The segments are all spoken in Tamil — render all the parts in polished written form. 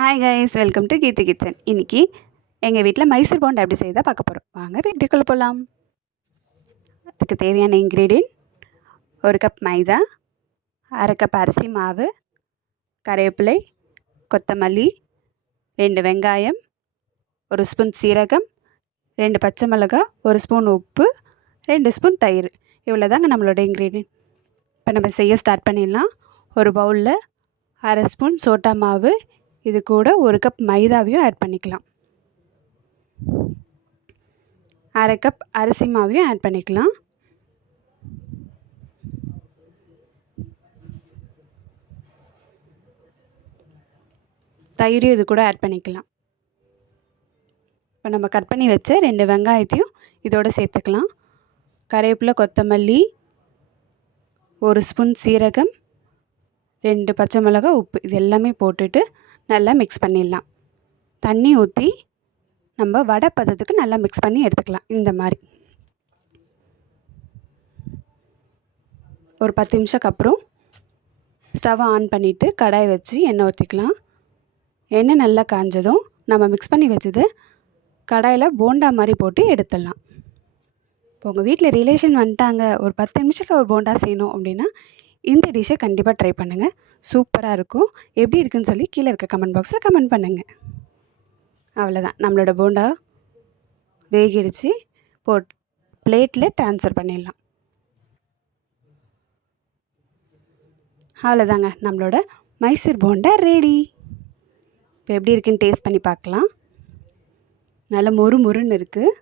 Hi guys, welcome to Keerthi kitchen. இன்றைக்கி எங்கள் வீட்டில் மைசூர் போண்டா எப்படி செய்தால் பார்க்க போகிறோம். வாங்க வீட்டுக்குள்ளே போகலாம். அதுக்கு தேவையான இன்க்ரீடியன்ட்: 1 கப் மைதா, 1/2 கப் அரிசி மாவு, கறிவேப்பிலை, கொத்தமல்லி, 2 வெங்காயம், 1 ஸ்பூன் சீரகம், 2 பச்சை மிளகாய், 1 ஸ்பூன் உப்பு, 2 ஸ்பூன் தயிர். இவ்வளோ தாங்க நம்மளோட இன்க்ரீடியன்ட். இப்போ நம்ம செய்ய ஸ்டார்ட் பண்ணிடலாம். ஒரு பவுலில் 1/2 ஸ்பூன் சோட்டா மாவு, இது கூட 1 கப் மைதாவையும் ஆட் பண்ணிக்கலாம். 1/2 கப் அரிசி மாவையும் ஆட் பண்ணிக்கலாம். தயிரும் இது கூட ஆட் பண்ணிக்கலாம். இப்போ நம்ம கட் பண்ணி வச்ச 2 வெங்காயத்தையும் இதோடு சேர்த்துக்கலாம். கறிவேப்பிலை, கொத்தமல்லி, 1 ஸ்பூன் சீரகம், 2 பச்சை மிளகாய், உப்பு, இது எல்லாமே போட்டுட்டு நல்லா மிக்ஸ் பண்ணிடலாம். தண்ணி ஊற்றி நம்ம வடை பதத்துக்கு நல்லா மிக்ஸ் பண்ணி எடுத்துக்கலாம். இந்த மாதிரி ஒரு 10 நிமிஷத்துக்கு அப்புறம் ஸ்டவ் ஆன் பண்ணிவிட்டு கடாய் வச்சு எண்ணெய் ஊற்றிக்கலாம். எண்ணெய் நல்லா காஞ்சதும் நம்ம மிக்ஸ் பண்ணி வச்சது கடாயில் போண்டா மாதிரி போட்டு எடுத்துடலாம். இப்போ உங்கள் வீட்டில் ரிலேஷன் வந்துட்டாங்க, ஒரு 10 நிமிஷத்தில் ஒரு போண்டா செய்யணும் அப்படின்னா இந்த டிஷ்ஷை கண்டிப்பாக ட்ரை பண்ணுங்கள். சூப்பராக இருக்கும். எப்படி இருக்குன்னு சொல்லி கீழே இருக்க கமெண்ட் பாக்ஸில் கமெண்ட் பண்ணுங்கள். அவ்வளோதான், நம்மளோட போண்டா வேகிடுச்சு. பிளேட்டில் ட்ரான்ஸ்ஃபர் பண்ணிடலாம். அவ்வளோதாங்க, நம்மளோட மைசூர் போண்டா ரெடி. இப்போ எப்படி இருக்குன்னு டேஸ்ட் பண்ணி பார்க்கலாம். நல்லா மொறு மொறுன்னு இருக்குது.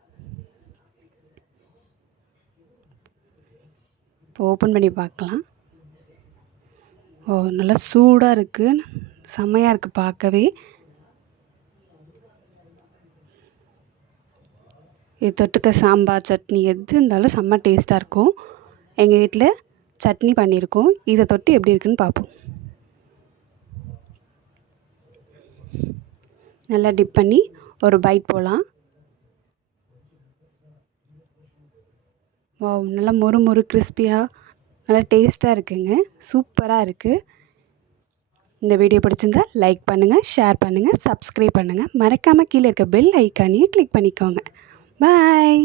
இப்போ ஓப்பன் பண்ணி பார்க்கலாம். ஓ, நல்லா சூடாக இருக்குது, செம்மையாக இருக்குது பார்க்கவே. இது தொட்டுக்க சாம்பார், சட்னி எது இருந்தாலும் செம்ம டேஸ்ட்டாக இருக்கும். எங்கள் வீட்டில் சட்னி பண்ணியிருக்கோம். இதை தொட்டு எப்படி இருக்குன்னு பார்ப்போம். நல்லா டிப் பண்ணி ஒரு பைட் போகலாம். ஓ, நல்லா மொறு மொறு கிறிஸ்பியாக நல்லா டேஸ்ட்டாக இருக்குங்க. சூப்பராக இருக்குது. இந்த வீடியோ பிடிச்சிருந்தா லைக் பண்ணுங்கள், ஷேர் பண்ணுங்கள், சப்ஸ்கிரைப் பண்ணுங்கள். மறக்காமல் கீழே இருக்க பெல் ஐக்கானையும் கிளிக் பண்ணிக்கோங்க. பாய்.